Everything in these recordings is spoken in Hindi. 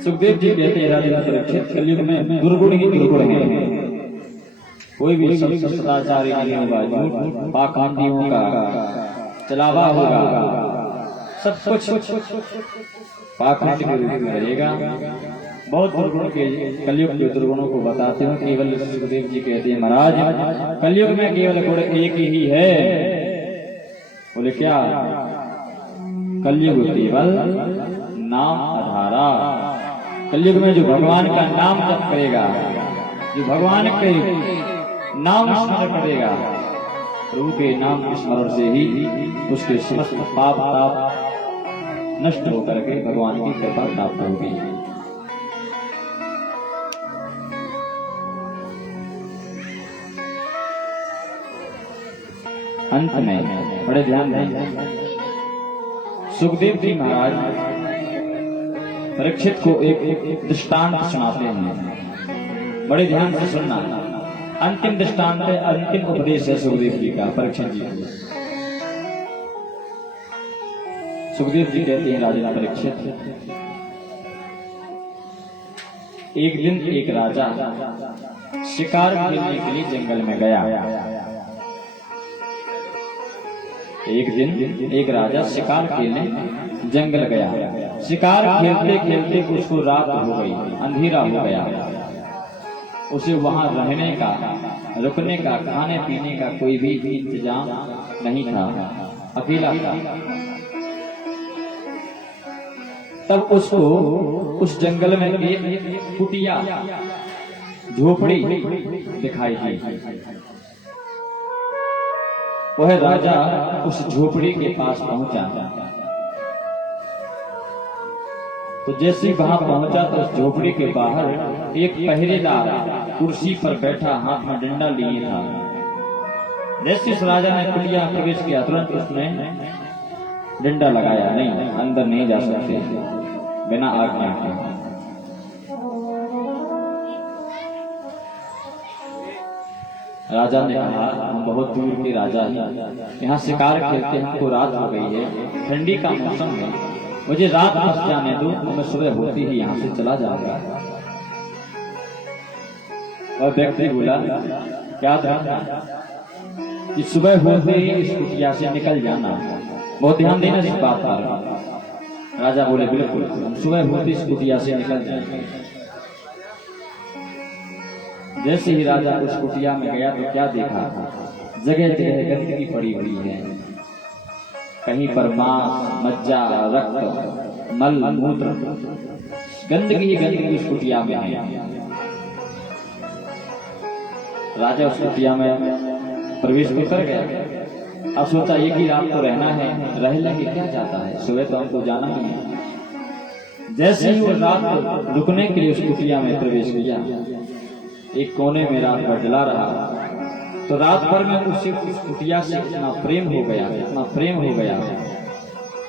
सुखदेव जी कहते हैं राजा परीक्षित, कलयुग में दुर्गुण ही दुर्गुण है। कोई भी सदाचारी नहीं होगा, झूठ पाखंडी होगा, चलावा होगा, सब कुछ पाखंड के रूप में रहेगा। बहुत दुर्गुण के कलयुग के दुर्गुणों को बताते हो। केवल सुखदेव जी कहते हैं महाराज कलयुग में केवल गुण एक ही है। बोले क्या? कलयुग केवल नाम आधारा। कलयुग में जो भगवान का नाम जप करेगा, जो भगवान के नाम स्मरण करेगा, प्रभु के नाम के स्मरण से ही उसके समस्त पाप ताप नष्ट होकर के भगवान की कृपा प्राप्त होगी। अंत में बड़े ध्यान दें, सुखदेव जी महाराज परीक्षित को एक दृष्टांत सुनाते हैं। बड़े ध्यान से सुनना। अंतिम दृष्टांत है, अंतिम उपदेश है सुखदेव जी का परीक्षित जी को। सुखदेव जी कहते हैं राजा परीक्षित, एक दिन एक राजा शिकार खेलने के लिए जंगल में गया। एक दिन एक राजा शिकार खेलने जंगल गया। शिकार खेलते खेलते उसको रात हो गई, अंधेरा हो गया। उसे वहां रहने का, रुकने का, खाने पीने का कोई भी इंतजाम नहीं था, अकेला था। तब उसको उस जंगल में एक कुटिया झोपड़ी दिखाई दी। वह राजा उस झोपड़ी के पास पहुंचा। तो जैसे ही वहां पहुंचा तो उस झोपड़ी के बाहर एक पहरेदार कुर्सी पर बैठा हाथ में डंडा लिए था। जैसे इस राजा ने कुटिया में प्रवेश किया, तुरंत उसने डंडा लगाया, नहीं अंदर नहीं जा सकते बिना आज्ञा के। राजा ने कहा, हम बहुत दूर के राजा हैं, यहाँ शिकार खेलते हमको रात हो गई है, ठंडी का मौसम है, मुझे रात फंस जाने दो, मैं सुबह होती ही यहाँ से चला जाऊंगा। और व्यक्ति बोला, क्या था कि सुबह होते ही इस कुटिया से निकल जाना। बहुत ध्यान देना इस बात पर। राजा बोले, बिल्कुल हम सुबह होते इस कुटिया से निकल जाएंगे। जैसे ही राजा उस कुटिया में गया तो क्या देखा? जगह जगह गंदगी पड़ी हुई है। कहीं पर मांस, मज्जा, रक्त, मल, मूत्र, गंदगी ही गंदगी उस कुटिया में है। राजा उस कुटिया में प्रवेश तो कर गया। अब सोचा एक ही रात तो रहना है, रह लेंगे क्या जाता है, सुबह तो हमको जाना ही है। जैसे ही वो रात रुकने के लिए उस कुटिया में प्रवेश किया, एक कोने में रात भर जला रहा, तो रात भर में उसे उस कुटिया से इतना प्रेम हो गया, इतना प्रेम हो गया,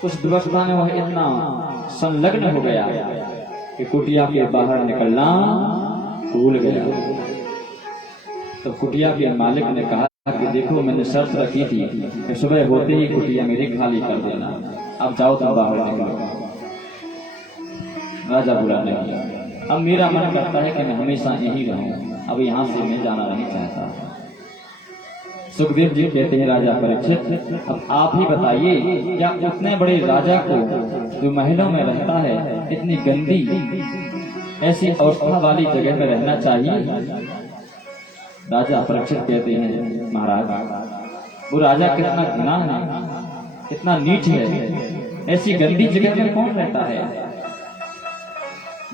उस व्यवस्था में वह इतना संलग्न हो गया कि कुटिया के बाहर निकलना भूल गया। तो कुटिया के मालिक ने कहा कि देखो मैंने शर्त रखी थी कि सुबह होते ही कुटिया मेरी खाली कर देना, अब जाओ तुम बाहर निकलो। राजा बोला, नहीं, अब मेरा मन करता है कि मैं हमेशा यहीं रहूं, अब यहाँ से मैं जाना नहीं चाहता। सुखदेव जी कहते हैं, राजा परीक्षित अब आप ही बताइए, क्या उतने बड़े राजा को जो महलों में रहता है, इतनी गंदी ऐसी अवस्था वाली जगह में रहना चाहिए? राजा परीक्षित कहते हैं, महाराज वो राजा कितना घिना है, कितना नीच है, ऐसी गंदी जगह में कौन रहता है?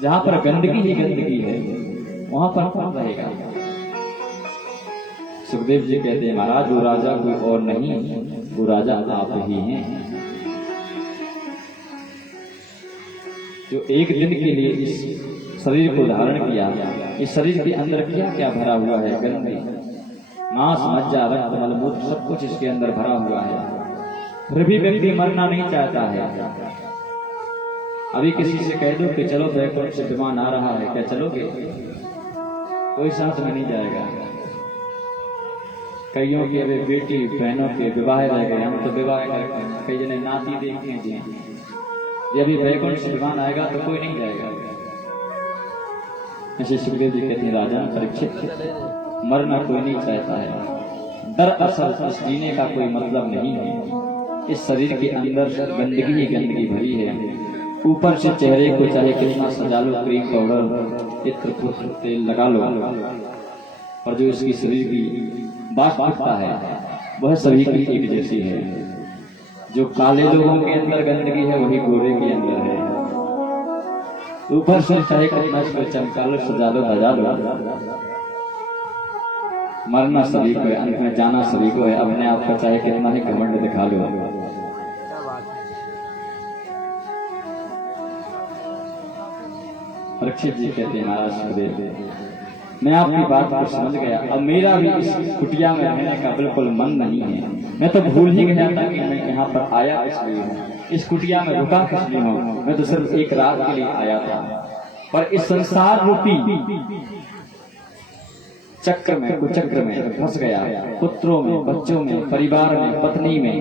जहां पर गंदगी ही गंदगी है वहां पर कौन रहेगा? सुखदेव जी कहते हैं, महाराज वो राजा कोई और नहीं, वो राजा आप ही हैं, जो एक दिन के लिए इस शरीर को धारण किया। इस शरीर के अंदर क्या क्या भरा हुआ है? गंदगी, मांस मज्जा रक्त मलमूत्र सब कुछ इसके अंदर भरा हुआ है, फिर भी व्यक्ति मरना नहीं चाहता है। अभी किसी से कह दो कि चलो बैकुंठ से विमान आ रहा है, क्या चलोगे? कोई साथ में नहीं जाएगा। कईयों के अभी बेटी बहनों के विवाह रह गए, हम तो विवाह करते हैं, कई जने नाती देखते हैं जी, ये अभी बैकुंठ से विमान आएगा तो कोई नहीं जाएगा। ऐसे सुखदेव जी कहते हैं, राजन परीक्षित, मरना कोई नहीं चाहता है। दरअसल इस जीने का कोई मतलब नहीं है। इस शरीर के अंदर गंदगी ही गंदगी भरी है। ऊपर से चेहरे को चाहे कितना सजा लो, क्रीम पाउडर इत्र पुत्र तेल लगा लो, और जो इसकी शरीर की वास्तविकता है वह सभी की एक जैसी है। जो काले लोगों के अंदर गंदगी है वही गोरे के अंदर है। ऊपर से चाहे कितना इसको चमका लो, सजा लो, धजा लो, मरना सभी को है, अंत में जाना सभी को है। अपने आप को चाहे कितना ही घमंड दिखा लो। परीक्षित जी कहते हैं, महाराज सुखदेव, मैं आपकी बात को समझ गया। अब मेरा भी इस कुटिया में रहने का बिल्कुल मन नहीं है। मैं तो भूल ही गया था कि मैं यहाँ पर आया इसलिए हूँ, इस कुटिया में रुका किस लिए हूँ। मैं तो सिर्फ एक रात के लिए आया था, पर इस संसार रूपी चक्र में कुचक्र में फंस गया। पुत्रों में, बच्चों में, परिवार में, पत्नी में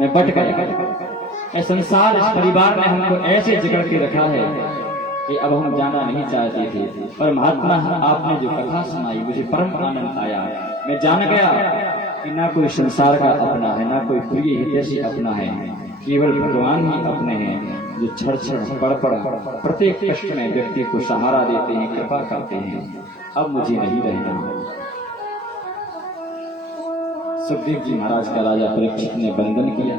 मैं बट गया। संसार इस परिवार ने हमको ऐसे जकड़ के रखा है कि अब हम जाना नहीं चाहते थे। पर महात्मा, आपने जो कथा सुनाई मुझे परम आनंद आया। मैं जान गया कि ना कोई संसार का अपना है, ना कोई प्रिय हितैषी अपना है, केवल भगवान ही अपने हैं, जो क्षण क्षण पड़ पड़ प्रत्येक कष्ट में व्यक्ति को सहारा देते हैं, कृपा करते हैं। अब मुझे नहीं रहना। सुखदेव जी महाराज का राजा परीक्षित ने वंदन किया।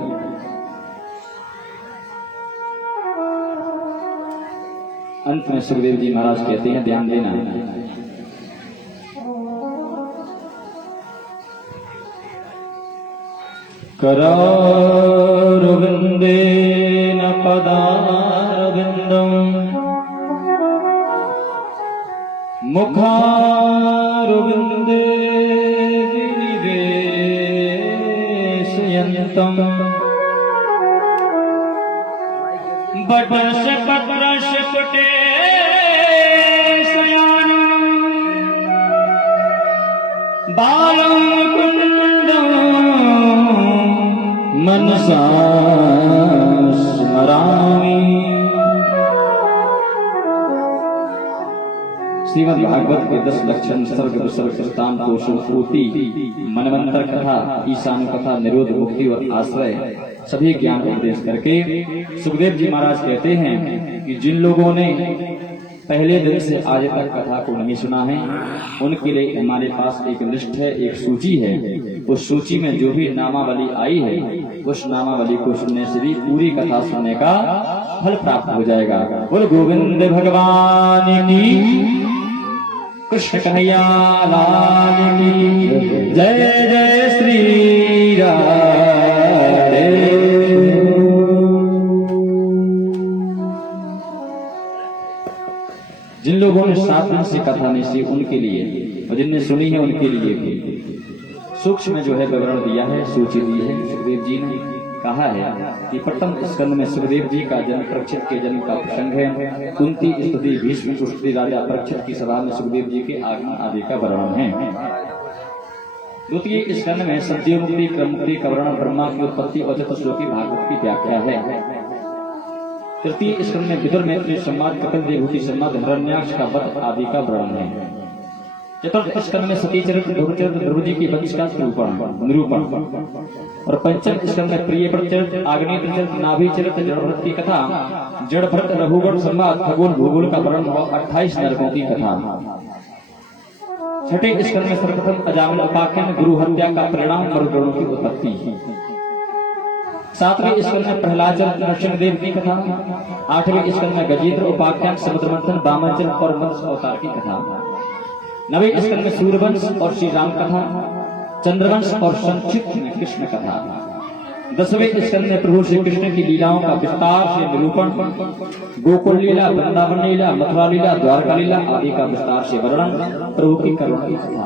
अंत में सुखदेव जी महाराज कहते हैं, ध्यान देना, करारविंदेन पदारविंदम मुखारविंदे विनिवेशयन्तम् बटश पत्रश पुटे बालं कुंडं मनसा स्मरामि। श्रीमद् भागवत के 10 लक्षण सर्ग विसर्ग स्थान पोषण पूर्ति मनवंतर कथा ईशानु कथा निरोध मुक्ति और आश्रय सभी ज्ञान उपदेश करके सुखदेव जी महाराज कहते हैं कि जिन लोगों ने पहले दिन से आज तक कथा को नहीं सुना है उनके लिए हमारे पास एक लिस्ट है, एक सूची है। उस सूची में जो भी नामावली आई है उस नामावली को सुनने से भी पूरी कथा सुनने का फल प्राप्त हो जाएगा। बोल गोविंद भगवान की, कृष्ण कन्हैया लाल की जय। जय श्री राधे। जिन लोगों ने 7 दिन से कथा नहीं सुनी उनके लिए, और जिनने सुनी है उनके लिए भी सूक्ष्म जो है विवरण दिया है, सूची दी है। सुखदेव जी ने कहा है कि प्रथम स्कंद में सुखदेव जी का जन्म, परीक्षित के जन्म का प्रसंग है। कुंती स्तुति, भीष्म स्तुति, राजा परीक्षित की सभा में सुखदेव जी के आगमन आदि का वर्णन है। द्वितीय स्कंद में सद्यो मुक्ति, क्रम मुक्ति का वर्णन, ब्रह्मा की उत्पत्ति और चतुश्लोकी भागवत की व्याख्या है। तृतीय स्कंद में विदुर मैत्री संवाद, कपिल देवहूति संवाद, हिरण्याक्ष का वध आदि का वर्णन है। चतुर्थ स्कंद में सती चरित्र, ध्रुव चरित्र, ध्रुव जी की वंश का निरूपण। और पंचम स्कंद में प्रियव्रत चरित्र, आग्नेय चरित्र, नाभि चरित्र, जड़भरत की कथा, जड़भरत रघुगण संवाद, खगोल भूगोल का वर्णन और 28 नरकों की कथा। छठे स्कंद में सर्वप्रथम अजामिल उपाख्यान, गुरु हत्या का परिणाम, मरुगणों की उत्पत्ति। 7वें स्कंद में प्रहलाद चरित्र, नरसिंहदेव की कथा। 8वें स्कंद में गजेंद्र उपाख्यान, समुद्र मंथन, वामन चरित्र और मत्स्य अवतार की कथा। 9वें स्कंद में सूर्यवंश और श्री राम कथा, चंद्रवंश और संक्षिप्त में कृष्ण कथा। 10वें स्कंद में प्रभु श्री कृष्ण की लीलाओं का विस्तार से निरूपण, गोकुल लीला, वृंदावन लीला, मथुरा लीला, द्वारका लीला आदि का विस्तार से वर्णन, प्रभु की करुणा की कथा।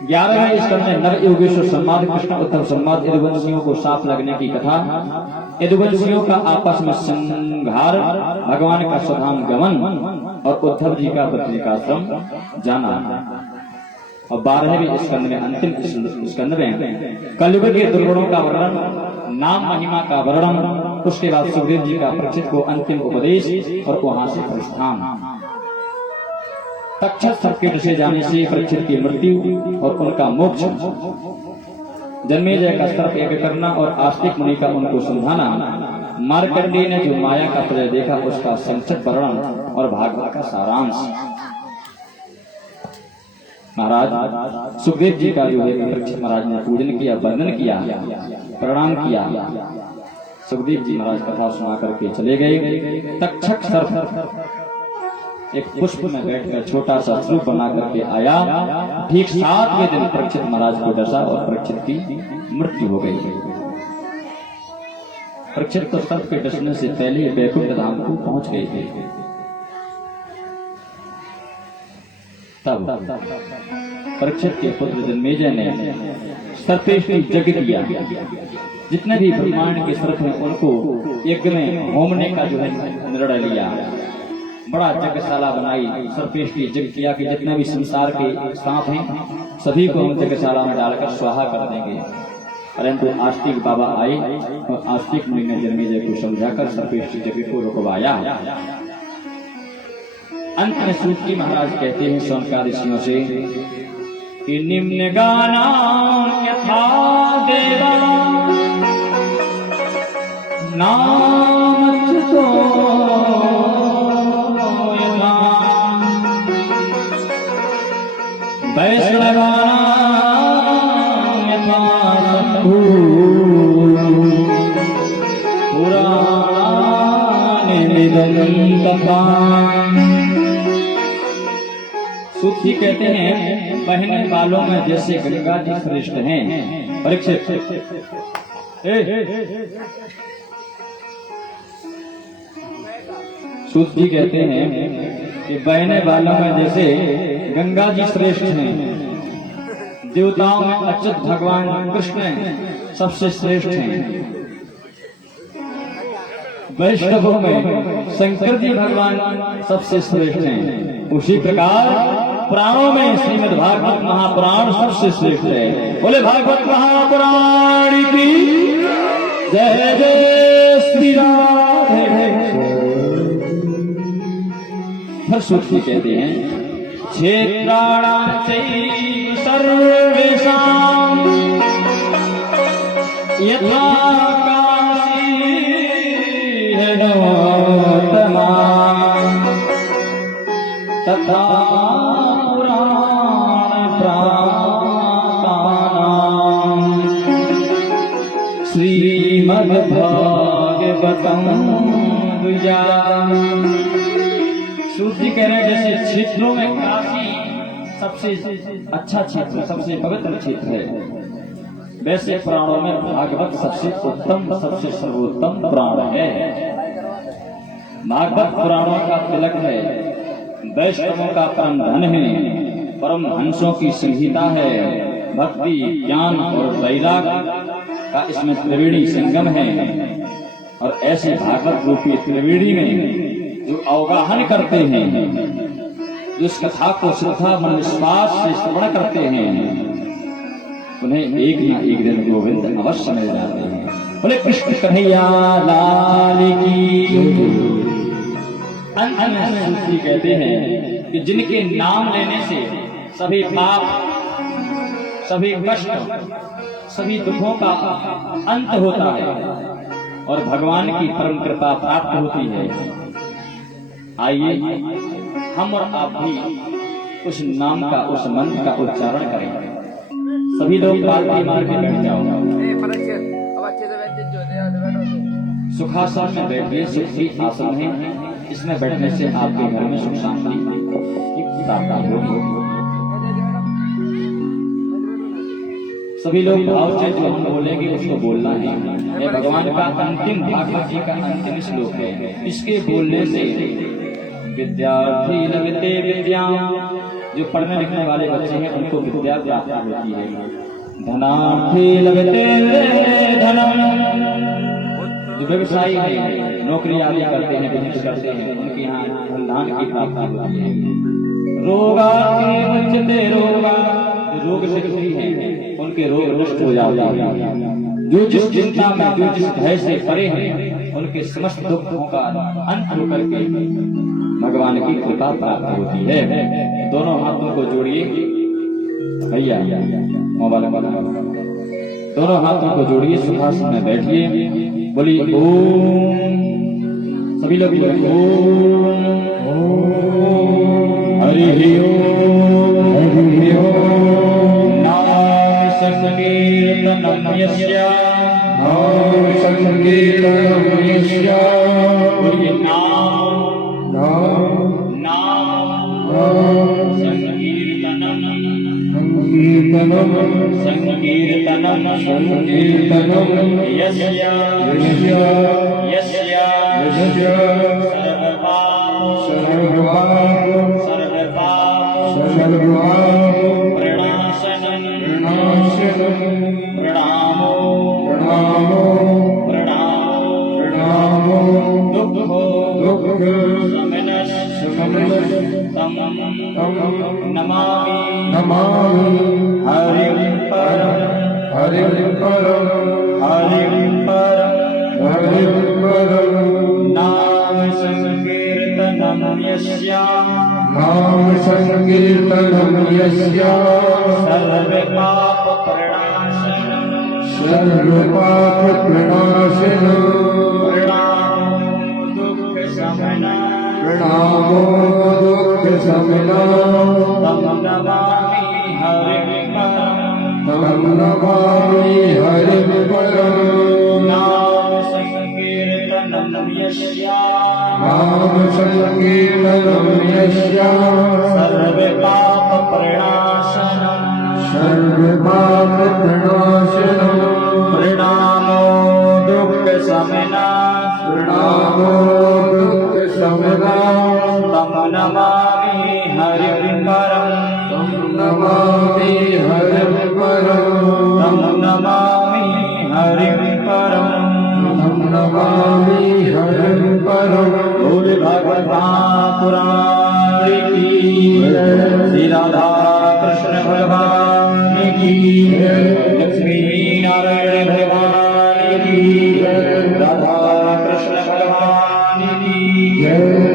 11वें स्कंद में नव योगेश्वर संवाद कृष्ण उद्धव संवाद यदुवंशियों को साफ लगने की कथा, यदुवंशियों का आपस में संघार, भगवान का स्वधाम गमन और उद्धव जी का बद्रिकाश्रम जाना। और 12वें स्कंद में अंतिम स्कंद में कलयुग के दुर्गुणों का वर्णन, नाम महिमा का वर्णन, उसके बाद सुखदेव जी का परीक्षित को अंतिम उपदेश और वहां से प्रस्थान। तक्षक सर्प के डसे जाने से परीक्षित की मृत्यु और उनका मोक्ष, जन्मेजय का सर्प यज्ञ करना और आस्तिक मुनि का उनको समझाना, मार्कंडेय ने जो माया का प्रलय देखा उसका संक्षिप्त वर्णन और भागवत का सारांश। महाराज सुखदेव जी का जो है परीक्षित महाराज ने पूजन किया, वंदन किया, प्रणाम किया। सुखदेव जी महाराज कथा सुना करके चले गए। तक्षक सर्प एक पुष्प में बैठकर छोटा सा स्वरूप बना करके आया। ठीक 7वें दिन परीक्षित महाराज को डसा और परीक्षित की मृत्यु हो गई। परीक्षित तो सर्प के डसने से पहले वैकुंठ धाम को पहुंच गए थे। तब परीक्षित के पुत्र जन्मेजय ने सर्पेष्टि यज्ञ किया। जितने भी ब्रह्मांड के सर्प हैं उनको यज्ञ में होमने का जो है निर्णय लिया। बड़ा यज्ञशाला बनाई, सर्पेष्टि यज्ञ किया कि जितने भी संसार के सांप हैं सभी को हम यज्ञशाला में डालकर स्वाहा कर देंगे। परंतु आस्तिक बाबा आए और आस्तिक मुनि ने जन्मेजय को समझाकर सर्पेष्टि यज्ञ को रुकवाया। अंत में सूत महाराज कहते हैं सोनका ऋषियों से कि निम्न गाना यथा देवा नाम तो यथा वैष्णवा यथा पुराणे निदं कथा। सूफी कहते हैं बहने वालों में जैसे गंगा जी श्रेष्ठ हैं। परीक्षित सूफी कहते हैं कि बहने वालों में जैसे गंगा जी श्रेष्ठ हैं। देवताओं में अच्युत भगवान कृष्ण सबसे श्रेष्ठ हैं। वैष्णवों में शंकर जी भगवान सबसे श्रेष्ठ हैं। उसी प्रकार पुराणों में श्रीमद् भागवत महापुराण सबसे श्रेष्ठ है। बोले भागवत महापुराण की जय जय श्री राधे। हर सूक्ति कहते हैं क्षेत्राणां चैव सर्वेषां यथा काशी है नवोत्तमा तथा पुराण प्राणानां श्रीमद् भागवतम द्विजा। सूर्य कह रहे हैं जैसे क्षेत्रों में काशी सबसे अच्छा क्षेत्र, सबसे पवित्र क्षेत्र है, वैसे पुराणों में भागवत सबसे उत्तम, सबसे सर्वोत्तम पुराण है। भागवत पुराणों का तिलक है, वैष्णवों का परम धन है, परम हंसों की संहिता है। भक्ति, ज्ञान और वैराग का इसमें त्रिवेणी संगम है। और ऐसे भागवत रूपी त्रिवेणी में जो अवगाहन करते हैं, जो इस कथा को श्रद्धा मन विश्वास से श्रवण करते हैं, उन्हें एक न एक दिन गोविंद अवश्य मिल जाते हैं। बोले कृष्ण कन्हैया लाल की। अंत में सूफी कहते हैं कि जिनके नाम लेने से सभी पाप, सभी कष्ट, सभी दुखों का अंत होता है और भगवान की परम कृपा प्राप्त होती है। आइए हम और आप भी उस नाम का, उस मंत्र का उच्चारण करें। सभी लोग पालकी मार के बैठ जाओ। सुखासन में बैठिए, सुखी आसन है, इसमें बैठने से आपके घर में सुख शांति की प्राप्ति होगी। सभी लोग भाव से जो हम बोलेंगे उसको बोलना है। यह भगवान का अंतिम, भागवत जी का अंतिम श्लोक है। इसके बोलने से विद्यार्थी लगते विद्या जो पढ़ने लिखने वाले बच्चे हैं उनको विद्या प्राप्त होती है। धनार्थी लगते धनम, जो व्यवसायी हैं, नौकरी आदि करते हैं, बिजनेस करते हैं, उनके यहाँ धन की प्राप्ति होती है। रोगा के बचते रोगा, जो रोग से दुखी हैं उनके रोग नष्ट हो जाते हैं। जो जिस चिंता में, जो जिस भय से परे हैं, उनके समस्त दुखों का अंत होकर के भगवान की कृपा प्राप्त होती है। दोनों हाथों को जोड़िए भैया, मोबाइल दोनों हाथों को जोड़िए, सुखासन में बैठिए, बोलिए ओम, सभी लोग ओम हरि ओम। नाम संकीर्तनम यस्य, नाम संकीर्तनम यस्य, बोलिए नाम संकीर्तनम संकीर्तनम संकीर्तनम यस्य सर्वपाप प्रणाशनम प्रणामो दुःखो शमनः नमामि हरिं परं नाम संकीर्तनं यस्य सर्वपाप प्रणाशनम् प्रणामो दुःख शमनः तं नमामि हरिं परं नाम संकीर्तनं यस्य सर्वपाप प्रणाशनम् प्रणामो दुःख शमनः तं नमामि हरिं परं बोल भगवान पुराण की, श्री राधा कृष्ण भगवान की, लक्ष्मी नारायण भगवान की, राधा कृष्ण भगवान की,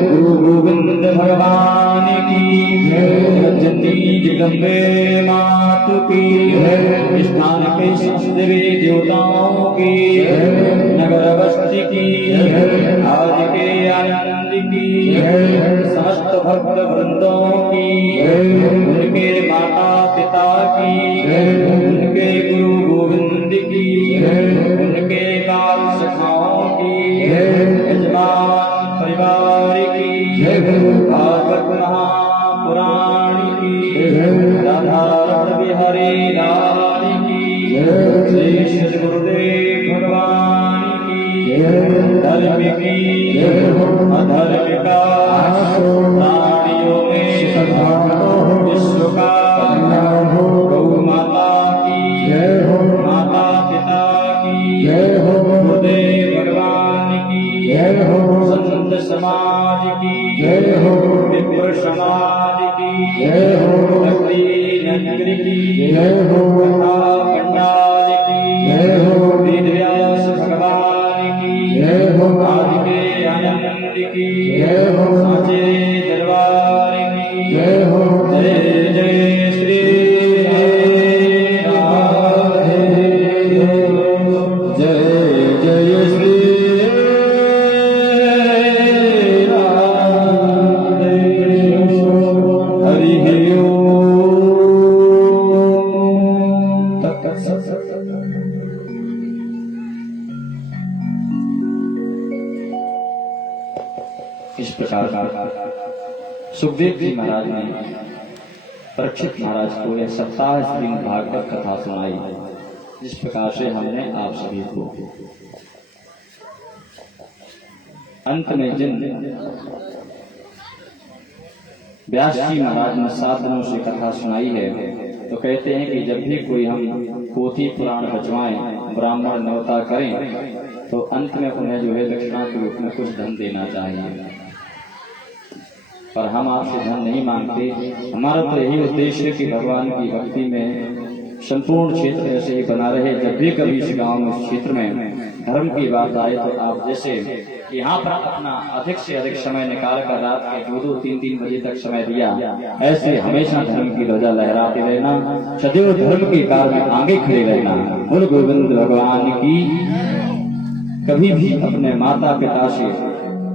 गुरु गोविंद भगवान की, जगती जगम्बे मातु की, स्थान के देवी देवताओं की, नगर बस्ती की, आज के आनंद की, समस्त भक्त वृंदों की, उनके माता पिता की, उनके गुरु गोविंद की, उनके काल सखाओं की, यजमान परिवार की, भागवत महापुराण की, राधा बिहारी लाल की, श्री श्री गुरुदेव भगवान की, धर्म की अधर्म का प्राणियों में विश्व का गौ माता की, माता पिता की, गुरुदेव भगवान की, संत समाज की, विप्र समाज की, भक्ति नगरी की, कथा पंडाल की, वेद व्यास भगवान की, आज के आनंद की, साचे दरबार की, जय जय श्री राधे, जय जय श्री राधे, हरि इस प्रकार सुखदेव जी महाराज ने परीक्षित महाराज को यह सप्ताह श्रीमद् भागवत कथा सुनाई, जिस प्रकार से हमने आप सभी को अंत में जिन व्यास जी महाराज ने 7 दिनों से कथा सुनाई है। तो कहते हैं कि जब भी कोई हम पोथी पुराण बचवाएं, ब्राह्मण न्योता करें, तो अंत में उन्हें जो है दक्षिणा के रूप में कुछ धन देना चाहिए। पर हम आपसे धन नहीं मांगते। हमारा तो यही उद्देश्य है कि भगवान की भक्ति में संपूर्ण क्षेत्र ऐसे ही बना रहे। जब भी कभी इस गांव में, इस क्षेत्र में धर्म की बात आए, तो आप जैसे यहाँ पर अपना अधिक से अधिक समय निकाल कर रात के 2-2, 3-3 बजे तक समय दिया, ऐसे हमेशा धर्म की ध्वजा लहराते रहना, सदैव धर्म के कार्य में आगे खड़े रहना। बोल गोविंद भगवान की। कभी भी अपने माता पिता से,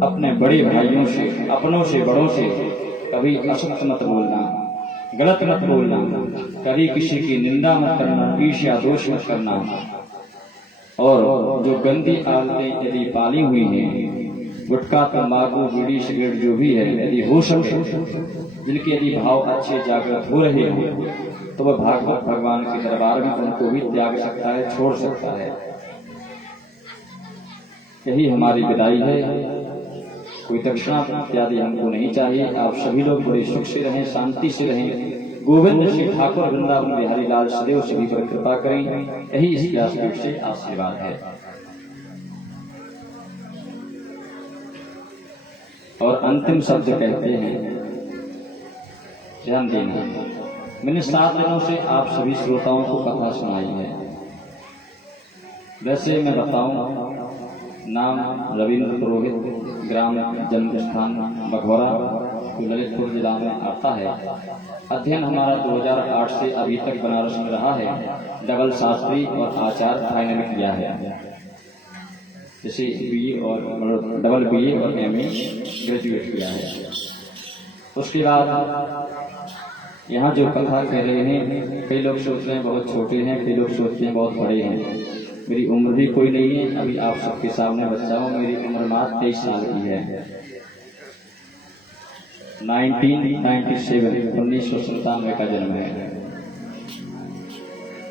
अपने बड़े भाइयों से, अपनों से, बड़ों से कभी असत्य मत बोलना, गलत मत बोलना, कभी किसी की निंदा मत करना, ईर्ष्या दोष मत करना। और जो गंदी आदतें यदि पाली हुई हैं, गुटखा, तंबाकू, बीड़ी, सिगरेट जो भी है, यदि हो सके, जिनके यदि भाव अच्छे जागृत हो रहे हो, तो वह भागवत भगवान के दरबार में उनको भी त्याग सकता है, छोड़ सकता है। यही हमारी विदाई है। कोई दक्षिणा इत्यादि हमको नहीं चाहिए। आप सभी लोग बड़े सुख से रहें, शांति से रहें। गोविंद श्री ठाकुर वृंदावन बिहारी लाल सदैव सभी पर कृपा करें। यही इस व्यासपीठ से आशीर्वाद है। और अंतिम शब्द कहते हैं, ध्यान देना। मैंने 7 दिनों से आप सभी श्रोताओं को कथा सुनाई है। वैसे मैं बताऊं, नाम रविंद्र पुरोहित, ग्राम जन्म स्थान बघौरा, ललितपुर जिला में आता है। अध्ययन हमारा 2008 से अभी तक बनारस में रहा है। डबल शास्त्री और आचार्य फाइनल किया है, जैसे बीए और डबल बीए और एमए ग्रेजुएट किया है। उसके बाद यहाँ जो कथा कह रहे हैं, कई लोग सोचते हैं बहुत छोटे हैं, कई लोग सोचते हैं बहुत बड़े हैं। मेरी उम्र भी कोई नहीं है। अभी आप सबके सामने बच्चा हूँ। मेरी उम्र मात्र 23 साल की है। 1997 का जन्म है।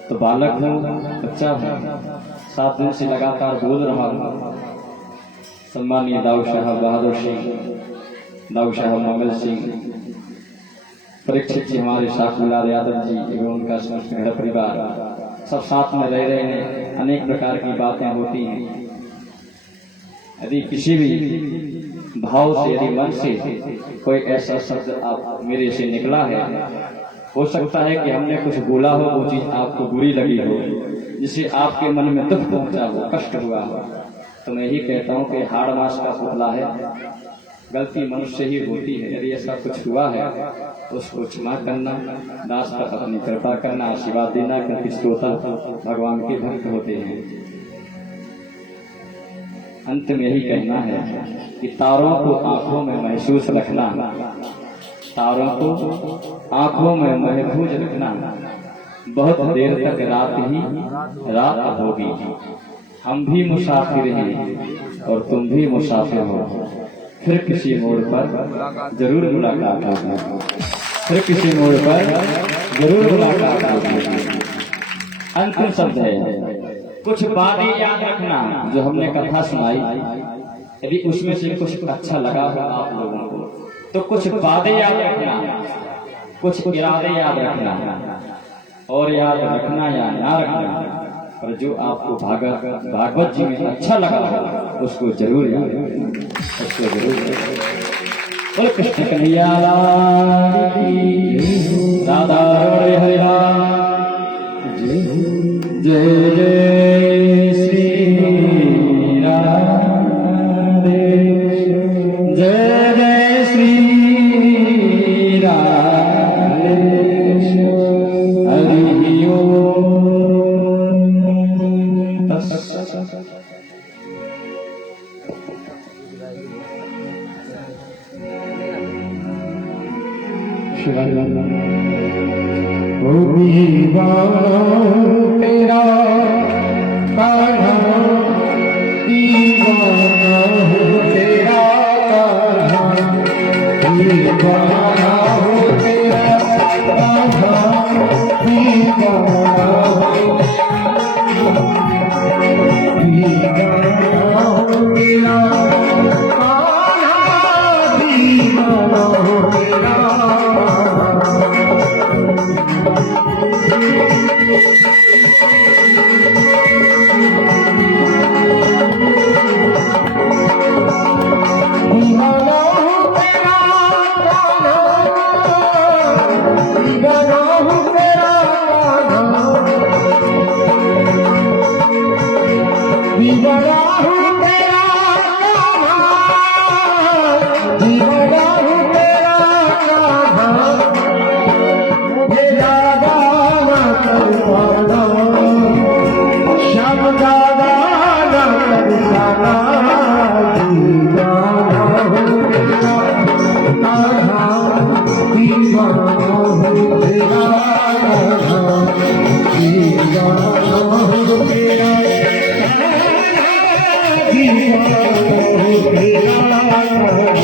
तो बालक हूँ, बच्चा हूँ। 7 दिन से लगातार बोल रहा हूँ। सम्मानीय दाऊ साहब बहादुर सिंह, दाऊ साहब मंगल सिंह, परीक्षित जी, हमारे शाखुलाल यादव जी एवं उनका समस्त घर परिवार सब साथ में रह रहे हैं। अनेक प्रकार की बातें होती हैं। यदि किसी भी भाव से, यदि मन से कोई ऐसा शब्द आप मेरे से निकला है, हो सकता है कि हमने कुछ बोला हो, वो चीज आपको बुरी लगी हो, जिससे आपके मन में दुख पहुंचा हो, कष्ट हुआ हो, तो मैं यही कहता हूँ कि हाड़ मास का पुतला है, गलती मनुष्य ही होती है। यदि ऐसा कुछ हुआ है तो उसको क्षमा करना, दास पर अपनी कृपा करना, आशीर्वाद देना, क्योंकि श्रोता भगवान के भक्त होते हैं। अंत में यही कहना है कि तारों को आंखों में महसूस रखना, तारों को आंखों में महफूज रखना। बहुत देर तक रात ही रात होगी। हम भी मुसाफिर हैं और तुम भी मुसाफिर हो। फिर किसी मोड़ पर जरूर मुलाकात होगी। फिर किसी मोड़ पर जरूर मुलाकात होगी। अंतिम शब्द है, कुछ बातें याद रखना जो हमने कथा सुनाई। यदि उसमें से कुछ अच्छा लगा हो आप लोगों को, तो कुछ बातें याद रखना, कुछ इरादे याद रखना, और याद रखना या ना रखना, पर जो आपको भागवत जी में अच्छा लगा हो उसको जरूर याद रखना, उसको जरूर। बोल कृष्ण कन्हैया लाल की, राधा हरे राम, जय जय श्री राधे, जय जय श्री राधे, हरि ओम। ओ दीवाना तेरा कान्हा, दीवाना हो तेरा कान्हा, दीवाना हो तेरा कान्हा, दीवाना हो तेरा कान्हा, दीवाना हो तेरा दीवाना हूँ तेरा कान्हा, दीवाना हूँ तेरा कान्हा, दीवाना हूँ तेरा कान्हा, दीवाना हूँ तेरा कान्हा, मुझे ज्यादा न कर पाना, श्याम ज्यादा न कर पाना, दीवाना हूँ तेरा कान्हा, दीवाना हूँ तेरा कान्हा, दीवाना हूँ तेरा कान्हा, दीवाना हूँ तेरा कान्हा।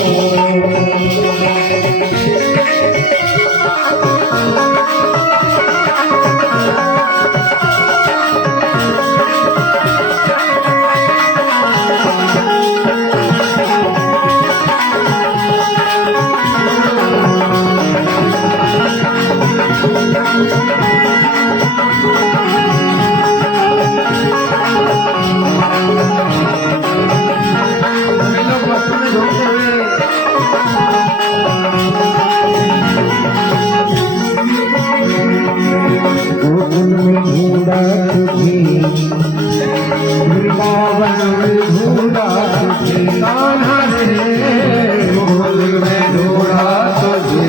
गोकुल में ढूंढा तुझे, वृंदावन में ढूंढा तुझे, कान्हा रे गोकुल में ढूंढा तुझे,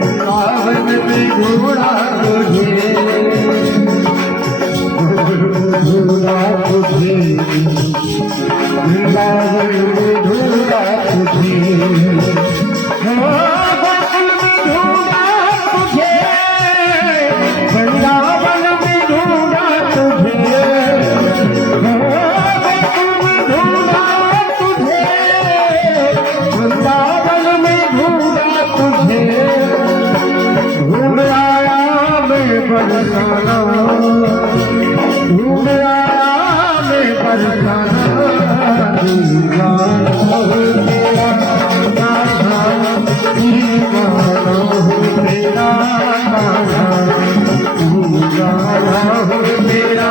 वृंदावन में ढूंढा तुझे, गोकुल में ढूंढा तुझे, वृंदावन में ढूंढा तुझे, वृंदावन में ढूंढा तुझे, वृंदावन में ढूंढा तुझे, ढूंढ आया मैं बरसाना, ढूंढ आया मैं बरसाना, दीवाना हूँ तेरा कान्हा, दीवाना हूँ तेरा कान्हा, दीवाना हूँ तेरा